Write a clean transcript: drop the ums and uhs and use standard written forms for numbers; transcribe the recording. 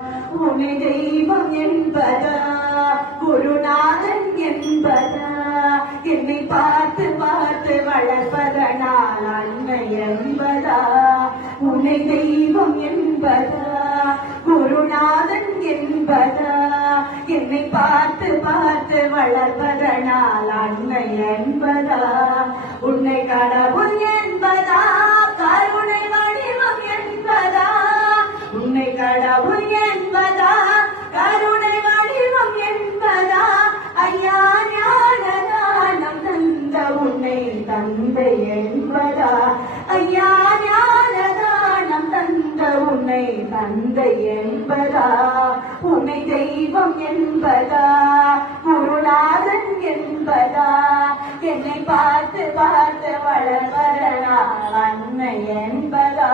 உன்னை தெய்வம் என்பதா, குருநாதன் என்பதா, என்னை பார்த்து பார்த்து வளர்ப்பதனால் அன்னை என்பதா. உன்னை தெய்வம் என்பதா, குருநாதன் என்பதா, என்னை பார்த்து பார்த்து வளர்ப்பதனால் அன்னை என்பதா. உன்னை கடவுள் என்பதா, கருணை வடிவம் என்பதா. உன்னை கடவுள் என்பதா, கருணை வடிவம் என்பதா. ஐயா ஞானதானம் தந்த உன்னை தந்தை என்பதா. ஐயா ஞானதானம் தந்த உன்னை தந்தை என்பதா. உன்னை தெய்வம் என்பதா, குருநாதன் என்பதா, என்னை பார்த்து பார்த்து வளர்வதனால் அன்னை என்பதா.